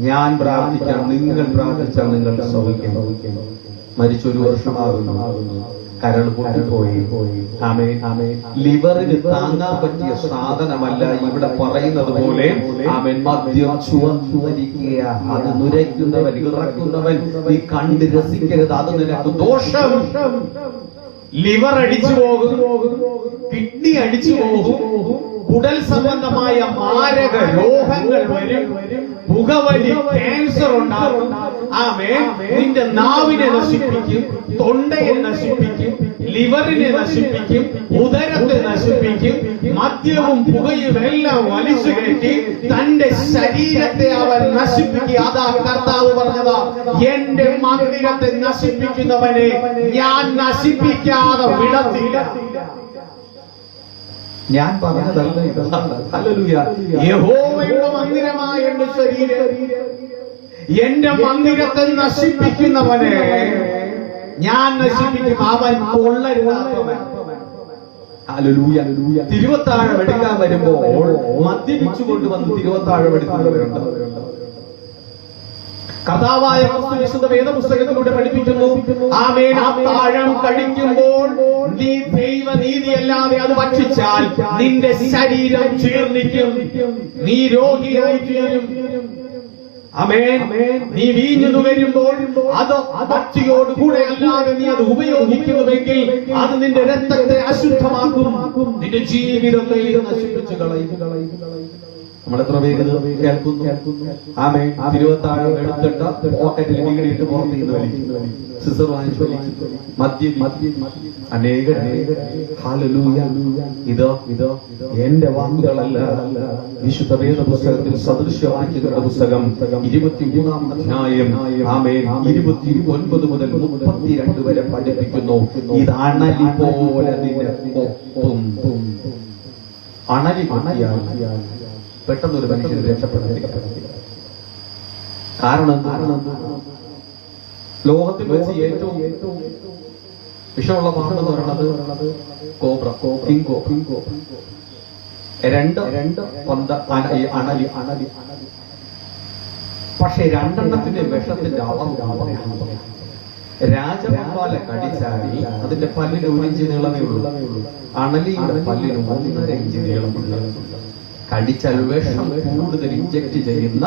ഞാൻ പ്രാർത്ഥിക്കാം, നിങ്ങൾ പ്രാർത്ഥിച്ചാൽ നിങ്ങൾ സൗഖ്യം. മരിച്ചൊരു വർഷമാകുന്നു. കരൾ പൊട്ടിപ്പോയി. ആമേൻ. ലിവറിന് താങ്ങാൻ പറ്റിയ സാധനമല്ല ഇവിടെ പറയുന്നത് പോലെ. ആമേൻ. മദ്യം ചുവന്നിരിക്കുക. അത് നുരയ്ക്കുന്നവൻ, ഇറക്കുന്നവൻ നീ കണ്ട് രസിക്കരുത്. അത് നിനക്ക് ദോഷം. ലിവർ അടിച്ചു പോകും, കിഡ്നി അടിച്ചു പോകും, കുടൽ സംബന്ധമായ മാരക രോഗങ്ങൾ വരും, പുകവലി, ക്യാൻസർ ഉണ്ടാകും. ആമേൻ. നിന്റെ നാവിനെ നശിപ്പിക്കും, തൊണ്ടയെ നശിപ്പിക്കും, ലിവറിനെ നശിപ്പിക്കും, ഉദരത്തെ നശിപ്പിക്കും. മദ്യവും പുകയും എല്ലാം വലിച്ചു കയറ്റി തന്റെ ശരീരത്തെ അവൻ നശിപ്പിക്കുക. അതാ കർത്താവ് പറഞ്ഞതാ, എന്റെ മന്ദിരത്തെ നശിപ്പിക്കുന്നവനെ ഞാൻ നശിപ്പിക്കാതെ വിടത്തില്ല. ഞാൻ പറഞ്ഞതല്ല. ഹല്ലേലൂയ. യഹോവയുടെ മന്ദിരമായ എന്റെ ശരീരം, എന്റെ മന്ദിരത്തെ നശിപ്പിക്കുന്നവനെ ഞാൻ നശിപ്പിക്കും. അവൻ കൊള്ളരുതാത്തവൻ. ഹല്ലേലൂയ. തിരുവത്താഴം എടുക്കാൻ വരുമ്പോൾ മദ്യപിച്ചു കൊണ്ടുവന്ന് തിരുവത്താഴം എടുക്കുന്നവരുണ്ട്. കർത്താവായ ക്രിസ്തു വിശുദ്ധ വേദപുസ്തകത്തിലൂടെ പഠിപ്പിക്കുന്നു. ആമേൻ. ആ താഴം കഴിക്കുമ്പോൾ നീ ദൈവനീതിയല്ലാതെ അത് ഭക്ഷിച്ചാൽ നിന്റെ ശരീരം ജീർണിക്കും, നീ രോഗിയായി തീരും. ആമേൻ. നീ വീഞ്ഞു നുകരുമ്പോൾ അത് ഭക്തിയോടുകൂടെ അല്ലാതെ നീ അത് ഉപയോഗിക്കുന്നുവെങ്കിൽ അത് നിന്റെ രക്തത്തെ അശുദ്ധമാക്കും, നിന്റെ ജീവിതത്തെ നശിപ്പിച്ചു കളയും. നമ്മളെത്ര പേര് കേൾക്കുന്നു? ആമേൻ. തിരുവത്താഴം എടുത്തിട്ട് പോക്കറ്റിൽ വീടിയിട്ട് പുറത്തേക്ക് വലിക്കും, സിസർ വാങ്ങിച്ചു വലിക്കും, മദ്യം അനേക. ഹല്ലേലൂയ. ഇതോ എന്റെ വാക്കുകളല്ല. വിശുദ്ധ വേദ പുസ്തകത്തിൽ സദൃശ്യവാക്യങ്ങളുടെ പുസ്തകം 23-ാം അധ്യായം ആമേൻ 29 മുതൽ 32 വരെ പഠിപ്പിക്കുന്നു. ഇത് അണലി പോലെ നിന്നെ കൊത്തും. അണലി പെട്ടെന്നൊരു മനുഷ്യൻ രക്ഷപ്പെടുന്നില്ല. കാരണം ലോകത്തിൽ വെച്ച് ഏറ്റവും വിഷമുള്ള പാമ്പെന്ന് പറയുന്നത് കോബ്ര, കിങ് കോബ്ര. രണ്ട് അണലി. പക്ഷെ രണ്ടെണ്ണത്തിന്റെ വിഷത്തിന്റെ അളവ് രാജപാല കടിച്ചാടി അതിന്റെ പല്ലിന് 1 ഇഞ്ച് നീളമേ ഉള്ളൂ. അണലിയുടെ പല്ലിന് 1.5 ഇഞ്ച് നീളമുണ്ട്. കടിച്ചാൽ വിഷം കൂടുതൽ ഇഞ്ചക്ട് ചെയ്യുന്ന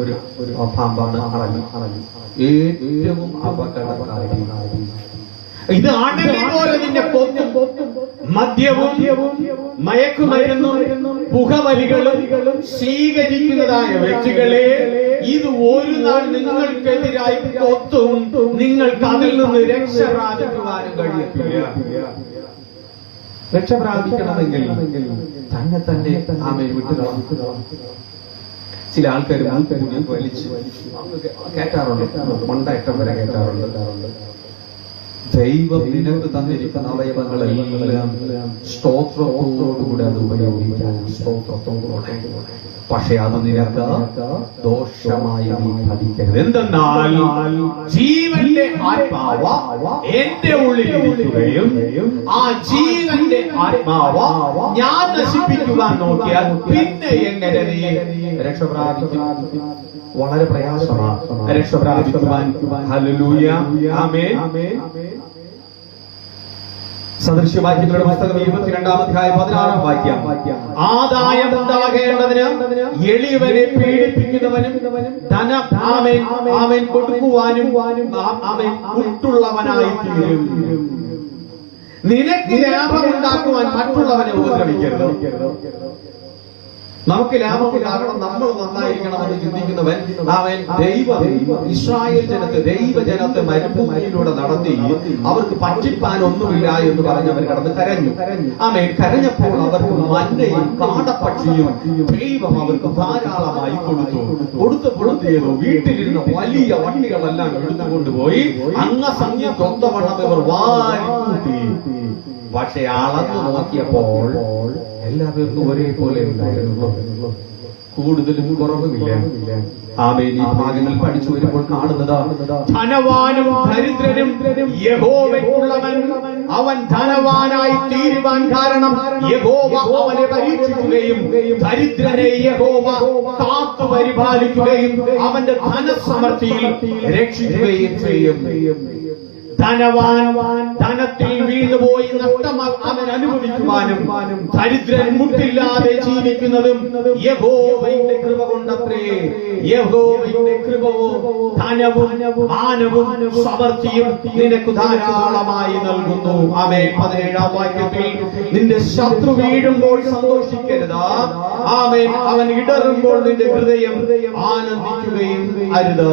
ഒരു പാമ്പാണ് അണലി. ഏറ്റവും അപകടകാരി. ഇത് അണലി പോലെ നിന്നെ കൊത്തും. മദ്യവും മയക്കുമരുന്നും പുകവലികളും സ്വീകരിക്കുന്നതായ വ്യക്തികളെ ഇത് ഒരു നാൾ നിങ്ങൾക്കെതിരായി കൊത്തും. നിങ്ങൾക്ക് അതിൽ നിന്ന് രക്ഷ പ്രാപിക്കുവാനും കഴിയത്തില്ല. രക്ഷ പ്രാപിക്കണമെങ്കിൽ തന്നെ ആമേൻ വിട്ടുകളാം. ചില ആൾക്കാർ വലിച്ചു കേട്ടാറുണ്ട്, മണ്ടയറ്റം വരെ കേട്ടാറുണ്ട്. ദൈവം നിനക്ക് തന്നിരിക്കുന്ന അവയവങ്ങളെല്ലാം സ്തോത്രത്തോടുകൂടെ അത് ഉപയോഗിക്കാൻ, സ്തോത്രത്തോടുകൂടെ. പക്ഷെ അത് നിനക്ക് ദോഷമായി നീ ഭരിക്കരുത്. എന്തെന്നാൽ ജീവന്റെ ആത്മാവ് എന്റെ ഉള്ളിൽ ഇരിക്കുകയും ആ ജീവന്റെ ആത്മാവ് ഞാൻ നശിപ്പിക്കുവാൻ നോക്കിയാൽ പിന്നെ എങ്ങനെ നീ രക്ഷ പ്രാപിക്കും? വളരെ പ്രയാസമാണ് രക്ഷ പ്രാപിക്കുവാൻ. ഹല്ലേലൂയ. ആമേൻ. സദൃശ്യവാക്യങ്ങളുടെ പുസ്തകം 22-ാം അധ്യായം 16-ാം വാക്യം. ആദായം ഉണ്ടാകേണ്ടതിന് എളിയവനെ പീഡിപ്പിക്കുന്നവനും ധനം ആമേൻ കൊടുക്കുവാനും ആമേൻ മുട്ടുള്ളവനായി തീരും. നിനക്ക് ലാഭമുണ്ടാക്കുവാൻ മറ്റുള്ളവനെ ഉപദ്രവിക്കരുത്. നമുക്ക് ലാഭമുണ്ടാകണം, നമ്മൾ നന്നായിരിക്കണം എന്ന് ചിന്തിക്കുന്നവൻ അവൻ ഇസ്രായേൽ ദൈവജനത്തെ മരുഭൂമിയിലൂടെ നടത്തി അവർക്ക് ഭക്ഷിപ്പാൻ ഒന്നുമില്ല എന്ന് പറഞ്ഞ് അവർ കടന്ന് കരഞ്ഞു. ആമേൻ. കരഞ്ഞപ്പോൾ അവർക്ക് മന്നയും കാടപ്പക്ഷിയും ദൈവം അവർക്ക് ധാരാളമായി കൊടുത്തപ്പോൾ ചെയ്തു. വീട്ടിലിരുന്ന വലിയ വണ്ടികളെല്ലാം എടുത്തുകൊണ്ടുപോയി അംഗസംഖ്യ തൊത്തവണ്ണം ഇവർ വാരി കൂട്ടി. പക്ഷെ അളന്നു നോക്കിയപ്പോൾ എല്ലാവർക്കും ഒരേപോലെ ഉണ്ടായിരുന്നു, കൂടുതലും കുറവുമില്ല. ആമേൻ. ഈ ഭാഗങ്ങൾ പഠിച്ചു വരുമ്പോൾ കാണുന്നത് ധനവാനും ദരിദ്രനും യഹോവയ്ക്കുള്ളവൻ അവൻ ധനവാനായി തീരുവാൻ കാരണം യഹോവ അവനെ പരീക്ഷിക്കുകയും ദരിദ്രനെ യഹോവ കാത്തു പരിപാലിക്കുകയും അവന്റെ ധനസമൃദ്ധിയിൽ രക്ഷിക്കുകയും ചെയ്യും. ധനവാൻ ധനത്തിൽ വീണുപോയി നഷ്ടം അവൻ അനുഭവിക്കുവാനും ദരിദ്രൻ മുട്ടില്ലാതെ ജീവിക്കുന്നതും യഹോവയുടെ കൃപ കൊണ്ടത്രേ. യഹോവയുടെ കൃപവും ധനവും മാനവും സമൃദ്ധിയും നിനക്ക് ധാരാളമായി നൽകുന്നു. ആമേൻ. 17-ാം വാക്യത്തിൽ നിന്റെ ശത്രു വീഴുമ്പോൾ സന്തോഷിക്കരുത്. ആമേൻ. അവൻ ഇടറുമ്പോൾ നിന്റെ ഹൃദയം ആനന്ദിക്കുകയും അരുത്.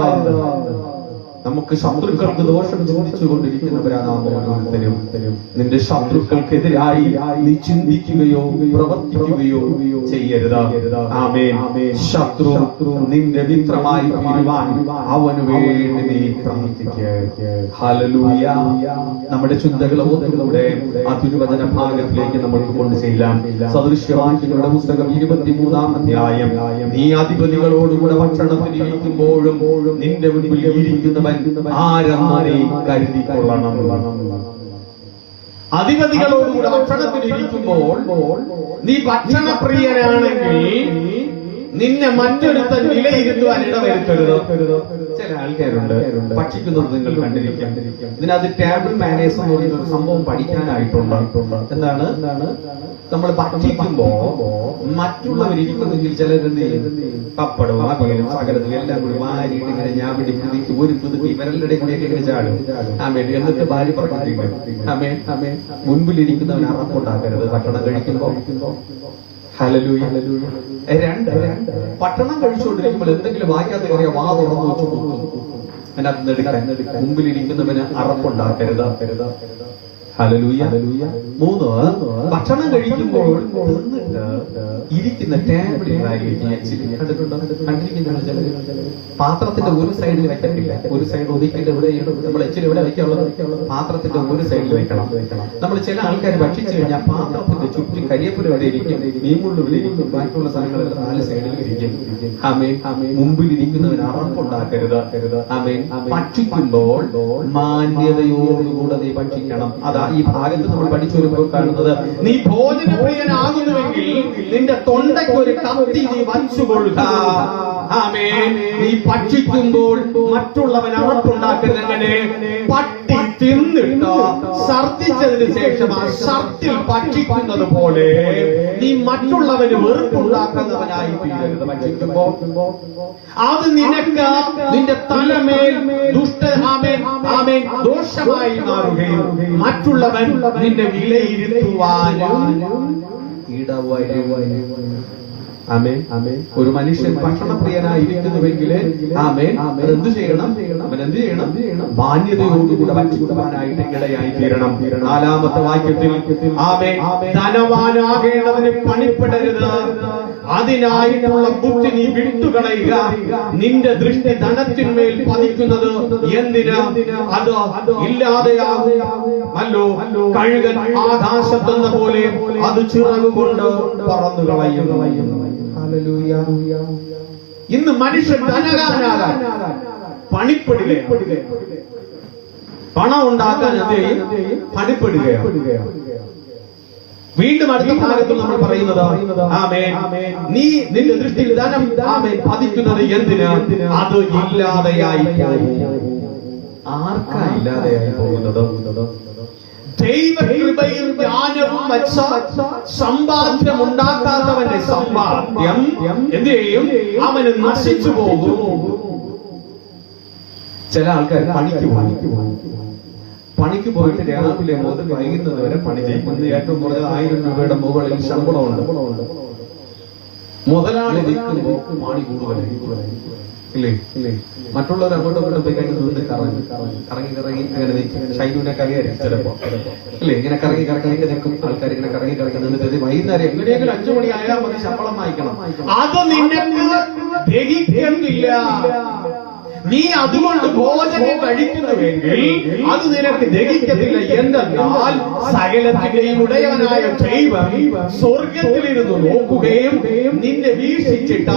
നമുക്ക് ശത്രുക്കൾക്ക് ദോഷം ചിന്തിച്ചുകൊണ്ടിരിക്കുന്നവരാണ് നാം ഓരോരുത്തരും. നിന്റെ ശത്രുക്കൾക്കെതിരായി നീ ചിന്തിക്കുകയോ പ്രവർത്തിക്കുകയോ ചെയ്യരുത്. ആമേൻ. ശത്രു നിന്റെ മിത്രമായി തീരുവാൻ അവന് വേണ്ടി നീ പ്രാർത്ഥിക്കുക. ഹല്ലേലൂയ. നമ്മുടെ ചിന്തകൾ ഒന്നുകൂടെ ആ തിരുവചന ഭാഗത്തിലേക്ക് നമുക്ക് കൊണ്ടുചെല്ലാം. സദൃശ്യവാക്യങ്ങളുടെ പുസ്തകം 23-ാം അധ്യായം. നീ അധിപതികളോടുകൂടെ ഭക്ഷണത്തിൽ ഇരിക്കുമ്പോഴും നിന്റെ മുൻപിൽ ഇരിക്കുന്നവൻ ആരെന്ന് നീ കരുതിക്കൊള്ളണം. അധിപതികളോടുകൂടെ ഭക്ഷണത്തിൽ ഇരിക്കുമ്പോൾ നീ ഭക്ഷണപ്രിയനാണെങ്കിൽ നിന്നെ മറ്റൊരുത്തൻ വിലയിരുത്തുവാൻ ഇടവരുത്തരുത്. ചില ആൾക്കാരുണ്ട് ഭക്ഷിക്കുന്നത് നിങ്ങൾ കണ്ടിരിക്കാം. ഇതിനകത്ത് ടേബിൾ മാനേഴ്സ് എന്ന് പറയുന്ന ഒരു സംഭവം പഠിക്കാനായിട്ടുണ്ട്. എന്താണ്? നമ്മൾ ഭക്ഷിക്കുമ്പോ മറ്റുള്ളവരിക്കുന്നെങ്കിൽ ചിലരെന്ത് ചെയ്യും? പപ്പടവും അവിയലും സകലതും എല്ലാം കൂടി വാരിയിട്ട് ഇങ്ങനെ ഞാൻ പിടിക്കുന്നതിക്ക് ഒരു പുതുക്കി ഇവരുടെ കൂടെയൊക്കെ ഇങ്ങനെ ചാടും. ആമേൻ. എന്നിട്ട് ഭാര്യ പറഞ്ഞിരിക്കും. ആമേൻ. മുൻപിലിരിക്കുന്നവൻ അറപ്പുണ്ടാക്കരുത് ഭക്ഷണം കഴിക്കുമ്പോ. ഹല്ലേലൂയ. 2 ഭക്ഷണം കഴിച്ചുകൊണ്ടിരിക്കുമ്പോൾ എന്തെങ്കിലും വായിക്കാത്ത കറിയ വാ തുറന്നു വെച്ചു കൊടുക്കും. അതിനകത്ത് എടുക്കാൻ മുമ്പിലിരിക്കുന്നവന് അറപ്പുണ്ടാക്കരുത്. ഹല്ലേലൂയ. 3 ഭക്ഷണം കഴിക്കുമ്പോൾ ഇരിക്കുന്ന ടേബിളിൽ പാത്രത്തിന്റെ ഒരു സൈഡിൽ വെക്കത്തില്ല, ഒരു സൈഡ് ഒതുക്കിയിട്ട് ഇവിടെ നമ്മൾ എച്ചിൽ ഇവിടെ വെക്കാനുള്ളത് പാത്രത്തിന്റെ ഒരു സൈഡിൽ വെക്കണം. നമ്മൾ ചില ആൾക്കാർ ഭക്ഷിച്ചു കഴിഞ്ഞാൽ പാത്രത്തിന്റെ ചുറ്റും കരിയപ്പുര ഇവിടെ ഇരിക്കും, മീൻമുള്ളു ഇവിടെ ഇരിക്കും, ബാക്കിയുള്ള സാധനങ്ങളെല്ലാം 4 സൈഡിൽ ഇരിക്കും. ആമേൻ. മുമ്പിൽ ഇരിക്കുന്നവന് അറപ്പുണ്ടാക്കരുത്. ആമേൻ. ഭക്ഷിക്കുമ്പോൾ മാന്യതയോടുകൂടെ നീ ഭക്ഷിക്കണം. അതാ ഈ ഭാഗത്ത് നമ്മൾ പഠിച്ചു വരുമ്പോൾ കാണുന്നത്, നീ ഭോജനപ്രിയനാകുന്നുവെങ്കിൽ നിന്റെ തൊണ്ടയ്ക്ക് ഒരു കത്തി നീ വച്ചുകൊള്ളുക. ആമേൻ. നീ ഭക്ഷിക്കുമ്പോൾ മറ്റുള്ളവൻ അറപ്പുണ്ടാക്കരുത്. എങ്ങനെ? പട്ടി തിന്നിട്ട് ഛർദ്ദിച്ചതിന് ശേഷം ആ ഛർദ്ദിൽ ഭക്ഷിക്കുന്നത് പോലെ നീ മറ്റുള്ളവന് വെറുപ്പുണ്ടാക്കുന്നവനായി തീരരുത്. ഭക്ഷിക്കുമ്പോൾ അത് നിനക്ക് നിന്റെ തലമേൽ ദോഷമായി മാറുകയും മറ്റുള്ളവൻ നിന്നെ വിലയിരുത്തുവാനും ഇടവരുവാനും. ആമേൻ. ഒരു മനുഷ്യൻ ഭക്ഷണപ്രിയനായിരിക്കുന്നുവെങ്കിൽ ആമേൻ എന്ത് ചെയ്യണം? അവൻ എന്ത് ചെയ്യണം? മാന്യതയോടുകൂടെ ഭക്ഷിക്കുവാനായിട്ട് ഇടയായി തീരണം. 4-ാമത്തെ വാക്യത്തിൽ ആമേൻ, ധനവാനാകേണ്ടതിന് പണിപ്പെടരുത്, അതിനായിട്ടുള്ള ബുദ്ധി നീ വിട്ടുകളയുക. നിന്റെ ദൃഷ്ടി ധനത്തിന്മേൽ പതിക്കുന്നത് എന്തിന്? അത് ഇല്ലാതെയാകുമല്ലോ. കഴുകൻ ആകാശത്തെന്ന പോലെ അത് ചിറകുകൊണ്ട് പറന്നു കളയും. ഇന്ന് മനുഷ്യൻ ധനകാരനാകാൻ പണിപ്പെടുകയാണ്. പണം ഉണ്ടാക്കാൻ എന്ത് ചെയ്യും? പണിപ്പെടുകയാണ്. വീണ്ടും അടുത്ത ഭാഗത്ത് നമ്മൾ പറയുന്നത്, ആമേൻ, നീ നിന്റെ ദൃഷ്ടിയിൽ ധനം ആമേൻ പതിക്കുന്നത് എന്തിന്? അത് ഇല്ലാതെയായി പോകും. ആർക്കാ ഇല്ലാതെയായി പോകുന്നത്? ദൈവകൃപയും ജ്ഞാനവും വച്ച സമ്പാദ്യം ഉണ്ടാക്കാത്തവന്റെ സമ്പാദ്യം എന്ത് ചെയ്യും? അവന് നശിച്ചു പോകും. ചില ആൾക്കാർ പണിക്ക് പോയിട്ട് രാവിലെ മുതൽ വൈകുന്നത് വരെ പണി ചെയ്യും. ഏറ്റവും കുറഞ്ഞത് 1000 രൂപയുടെ മുകളിൽ ശമ്പളമുണ്ട്. മുതലാളി നിൽക്കുമ്പോൾ പണി കൂടുതലായിരിക്കും. ഇല്ലേ? മറ്റുള്ളവർ അങ്ങോട്ടും ഇങ്ങോട്ടും പോയി കഴിഞ്ഞ് കറങ്ങി അങ്ങനെ നിൽക്കും. ഷൈനുവിനെ കളിയായിരിക്കും ചിലപ്പോ. അല്ലേ? ഇങ്ങനെ കറങ്ങി നിൽക്കും ആൾക്കാർ. ഇങ്ങനെ കറങ്ങി നിന്നിട്ട് വൈകുന്നേരം എങ്ങനെയെങ്കിലും 5 മണി ആയാൽ മതി ശമ്പളം വാങ്ങിക്കണം. അത് നിന്നെ ദഹിക്കുന്നില്ല. നീ അതുകൊണ്ട് ഭോജനം കഴിക്കുന്നുവെങ്കിൽ അത് നിനക്ക് ദഹിക്കത്തില്ല. എന്തെന്നാൽ സകലത്തിന്റെയും ഉടയവനായ ദൈവം സ്വർഗത്തിലിരുന്ന് നോക്കുകയും നിന്നെ വീക്ഷിച്ചിട്ട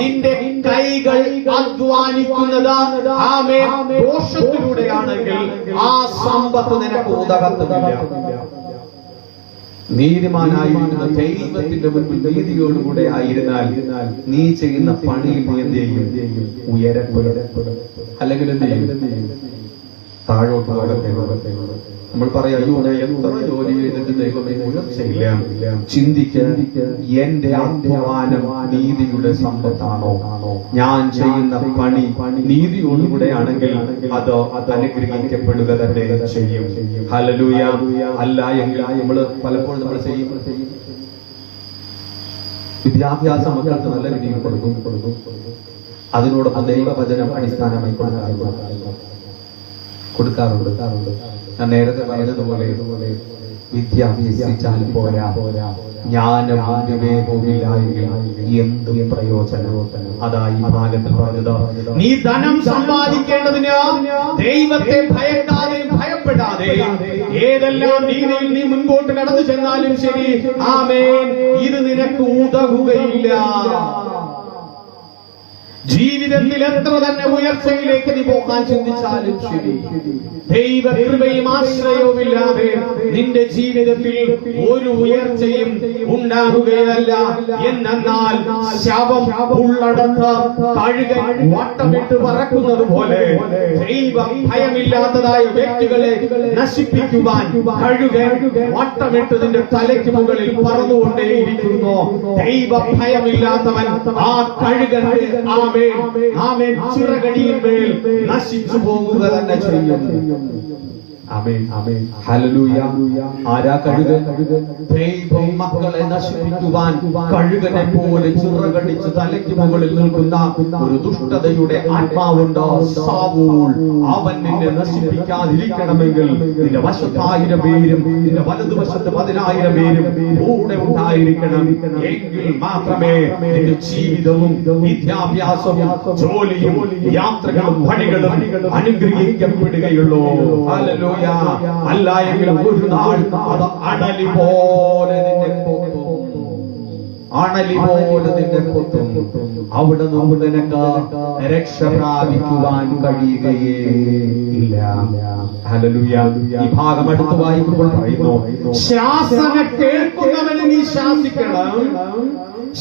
നിന്റെ കൈകൾ അധ്വാനിക്കുന്നത് ആമേൻ ദോഷത്തിലൂടെയാണെങ്കിൽ ആ സമ്പത്ത് നിനക്ക് ഉതകത്തുന്നില്ല. നീതിമാനായിരിക്കുന്ന ദൈവത്തിന്റെ മുൻപിൽ നീതിയോടുകൂടെ ആയിരുന്നാൽ നീ ചെയ്യുന്ന പണിയിൽ നീ എന്ത് ചെയ്യും? ഉയരപ്പെടും. അല്ലെങ്കിൽ എന്ത് ചെയ്യും? താഴോട്ട് പോകട്ടെ. നമ്മൾ പറയാം, അയ്യോ എത്ര ജോലി ചെയ്തിട്ട് ദൈവമേ ഉയർച്ചയില്ല. ചിന്തിക്കാൻ എന്റെ അധ്വാനം നീതിയുടെ സമ്പത്താണോ? ഞാൻ ചെയ്യുന്ന പണി നീതിയോടുകൂടെ ആണെങ്കിൽ അത് അനുഗ്രഹിക്കപ്പെടുക തന്നെ ചെയ്യും. ഹല്ലേലൂയ. അല്ല എങ്കിൽ പലപ്പോഴും നമ്മൾ ചെയ്യും. വിദ്യാഭ്യാസം മക്കൾക്ക് നല്ല രീതിയിൽ കൊടുക്കും. അതിനോടൊപ്പം ദൈവവചനം അടിസ്ഥാനമായി കൊടുക്കാറുണ്ട്. ഞാൻ നേരത്തെ പറഞ്ഞതുപോലെ വിദ്യ അഭ്യസിച്ചാൽ പോരാ, ജ്ഞാനവും വിവേകവുമില്ലായെങ്കിൽ എന്തും പ്രയോജനം. അതായി ഭാഗത്തിൽ പറഞ്ഞത്, നീ ധനം സമ്പാദിക്കേണ്ടതിന് ദൈവത്തെ ഭയപ്പെടാതെ ഏതെല്ലാം രീതിയിൽ നീ മുൻപോട്ട് കടന്നു ചെന്നാലും ശരി, ആമേൻ, ഇത് നിനക്ക് ഉതകുകയില്ല. ജീവിതത്തിൽ എത്ര തന്നെ ഉയർച്ചയിലേക്ക് നീ പോകാൻ ചിന്തിച്ചാലും ശരി, ദൈവകൃപയും ആശ്രയവുമില്ലാതെ നിന്റെ ജീവിതത്തിൽ ഒരു ഉയർച്ചയും ഉണ്ടാകുകയല്ല. എന്നാൽ ശവം ഉള്ളടത്ത് കഴുകൻ വട്ടമിട്ട് പറക്കുന്നത് പോലെ ദൈവ ഭയമില്ലാത്തതായ വ്യക്തികളെ നശിപ്പിക്കുവാൻ കഴുകൻ വട്ടമിട്ട് നിന്റെ തലയ്ക്ക് മുകളിൽ പറന്നുകൊണ്ടേയിരിക്കുന്നു. ദൈവ ഭയമില്ലാത്തവൻ ആ കഴുകന്റെ ആമേൻ ചിറകടിയിന്മേൽ നശിച്ചു പോകുക തന്നെ ചെയ്യും. ആമേൻ. ഹല്ലേലൂയ. ആരാ കഴുകൻ? ദൈവം മക്കളെ നശിപ്പിക്കുവാൻ കഴുകനെ പോലെ ചിറകടിച്ച് തലയ്ക്ക് മുകളിൽ നിൽക്കുന്ന ഒരു ദുഷ്ടതയുടെ ആത്മാവുണ്ട്, സാവൂൾ. അവൻ നിന്നെ നശിപ്പിക്കാതിരിക്കണമെങ്കിൽ നിന്റെ വശത്ത് 1000 പേരും നിന്റെ വലതുവശത്ത് 10,000 പേരും കൂടെ ഉണ്ടായിരിക്കണം. എങ്കിൽ മാത്രമേ നിന്റെ ജീവിതവും വിദ്യാഭ്യാസവും ജോലിയും യാത്രകളും പണികളും അനുഗ്രഹിക്കപ്പെടുകയുള്ളൂ. ഹല്ലേലൂയ. അല്ല എങ്കിൽ ഒരു നാൾ അത് അണലി പോലെ നിന്നെ കൊത്തും. അവിടെ നിന്ന് നിനക്ക് രക്ഷ പ്രാപിക്കുവാൻ കഴിയുകയേ ഇല്ല. ഹല്ലേലൂയ. ഈ ഭാഗം അടുത്ത് വായിക്കുമ്പോൾ പറയുന്നു, ശാസന കേൾക്കുന്നവനെ നീ ശാസിക്കണം,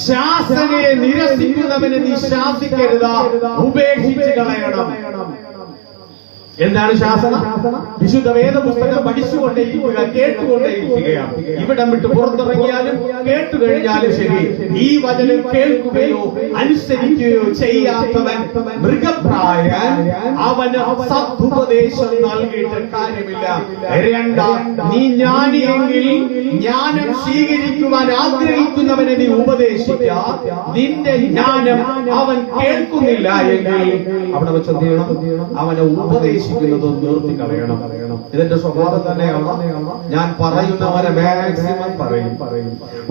ശാസനയെ നിരസിക്കുന്നവനെ നീ ശാസിക്കരുത്, ഉപേക്ഷിച്ച് കളയണം. എന്താണ് ശാസന? വിശുദ്ധ വേദപുസ്തകം പഠിച്ചുകൊണ്ടേയിരിക്കുക, കേട്ടുകൊണ്ടേയിരിക്കുകയാണ്. ഇവിടം വിട്ട് പുറത്തിറങ്ങിയാലും കേട്ടുകഴിഞ്ഞാലും ശരി, ഈ വചനം കേൾക്കുകയോ അനുസരിക്കുകയോ ചെയ്യാത്തവൻ മൃഗപ്രായൻ, അവന് സദുപദേശം നൽകിയിട്ട് കാര്യമില്ല. നീ ജ്ഞാനിയെങ്കിൽ ജ്ഞാനം സ്വീകരിക്കുവാൻ ആഗ്രഹിക്കുന്നവനെ നീ ഉപദേശിക്ക. നിന്റെ ജ്ഞാനം അവൻ കേൾക്കുന്നില്ല എങ്കിൽ അവിടെ വെച്ച് എന്ത് ചെയ്യണം? അവനെ ഉപദേശിക്കുന്നത് നിർത്തി കളയണം. ഇതിന്റെ സ്വഭാവം തന്നെയാണ്. ഞാൻ പറയുന്നവനെ മാക്സിമം പറയും,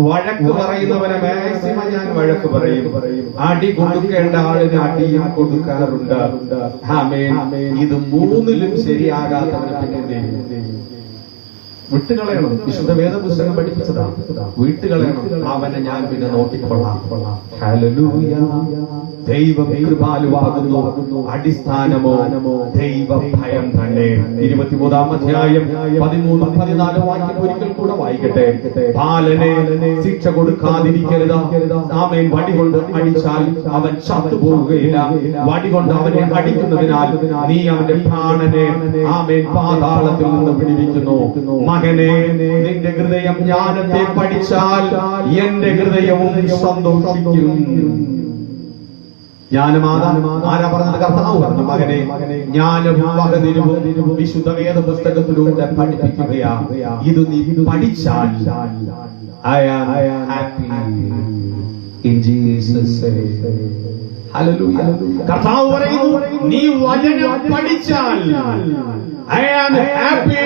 വഴക്ക് പറയുന്നവനെ മാക്സിമം ഞാൻ വഴക്ക് പറയും, അടി കൊടുക്കേണ്ട ആളിന് അടിയും കൊടുക്കാറുണ്ട്. ആമേൻ. ഇത് മൂന്നിലും ശരിയാകാത്തവനെ പിന്നെ വിട്ടുകളയണം. വിശുദ്ധ വേദപുസ്തകം പഠിപ്പിച്ചതാണ്, വിട്ടുകളയണം. അവനെ ഞാൻ പിന്നെ നോക്കിക്കൊള്ളാം. ഹല്ലേലൂയ. ദൈവം കൃപാലുവാകുന്നു. അടിസ്ഥാനമോ ദൈവഭയം തന്നെ. 23-ാം അധ്യായം 13-14 വാക്യം ഒരിക്കൽ കൂടെ വായിക്കട്ടെ. ബാലനെ ശിക്ഷ കൊടുക്കാതിരിക്കരുത്. ആമേൻ. വടികൊണ്ട് അടിച്ചാൽ അവൻ ചത്തുപോവുകയില്ല. വടികൊണ്ട് അവനെ അടിക്കുന്നതിനാൽ നീ അവന്റെ പ്രാണനെ ആമേൻ പാതാളത്തിൽ നിന്ന് വിടുവിക്കുന്നു. മകനെ, നിന്റെ ഹൃദയം ജ്ഞാനത്തെ പഠിച്ചാൽ എന്റെ ഹൃദയവും സന്തോഷിക്കും. ആരാ പറഞ്ഞത്? കർത്താവ് പറഞ്ഞു. മകനെ, ജ്ഞാനവും വകതിരിവും വിശുദ്ധ വേദ പുസ്തകത്തിലൂടെ പഠിപ്പിക്കുകയാ. ഇത് നീ പഠിച്ചാൽ I am happy in Jesus' name. Hallelujah. കർത്താവ് പറയുന്നു, നീ വചനം പഠിച്ചാൽ I am happy.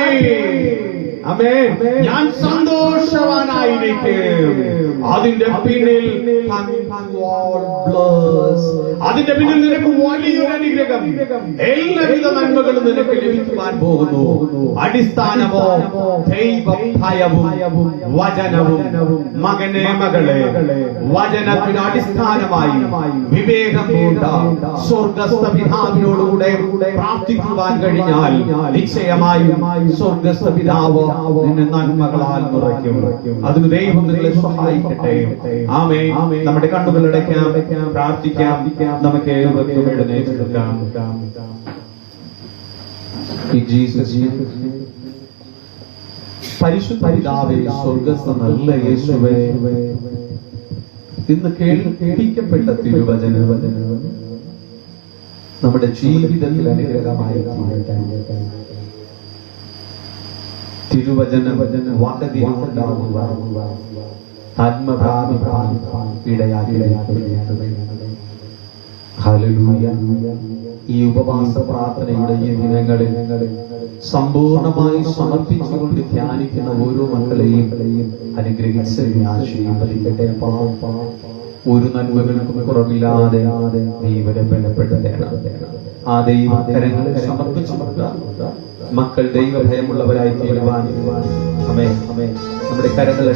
ആമേൻ. ഞാൻ സന്തോഷവാനായിരിക്കും. അതിന്റെ പിന്നിൽ അതിന്റെ പിന്നിൽ നിനക്ക് വലിയൊരു അനുഗ്രഹം, എല്ലാവിധ നന്മകളും നിനക്ക് ലഭിക്കുവാൻ പോകുന്നു. അടിസ്ഥാനമോ ദൈവഭയവും വചനവും. മകനെ, മകളെ, വചനത്തിന് അടിസ്ഥാനമായി വിവേകം കൊണ്ട് സ്വർഗസ്ഥ പിതാവിനോടുകൂടെ പ്രാർത്ഥിക്കുവാൻ കഴിഞ്ഞാൽ നിശ്ചയമായും സ്വർഗസ്ഥ പിതാവ് നിന്നെ നന്മകളാൽ നിറയ്ക്കും. അതിന് ദൈവം നിങ്ങളെ സഹായിക്കട്ടെ. ആമേൻ. നമ്മുടെ കണ്ണുകളടയ്ക്കാം, പ്രാർത്ഥിക്കാം. നമുക്ക് ഏവർക്കും എഴുന്നേൽക്കാം. പരിശുദ്ധ പിതാവേ, സ്വർഗസ്ഥ നല്ല യേശുവേ, ഇന്ന് കേൾപ്പിക്കപ്പെട്ട തിരുവചനം നമ്മുടെ ജീവിതത്തിൽ അനുഗ്രഹമായി തീരട്ടെ. തിരുവചനം വകതിരിവുണ്ടാകുവാൻ ആത്മപ്രാപിക്കാൻ ഇടയാക്കി. ഹല്ലേലൂയ. ഈ ഉപവാസ പ്രാർത്ഥനയുടെ ഈ ദിനങ്ങളിൽ സമ്പൂർണമായി സമർപ്പിച്ചുകൊണ്ട് ധ്യാനിക്കുന്ന ഓരോ മക്കളെയും അനുഗ്രഹിച്ച് ആശീർവദിക്കട്ടെ. ഒരു നന്മകൾക്കും കുറവില്ലാതെ നീ ഇവരെ ബലപ്പെടുത്തണം. ആ ദൈവകരങ്ങളിൽ സമർപ്പിച്ചുകൊണ്ട് മക്കൾ ദൈവഭയമുള്ളവരായി തീരുവാൻ നമ്മുടെ കരങ്ങളെ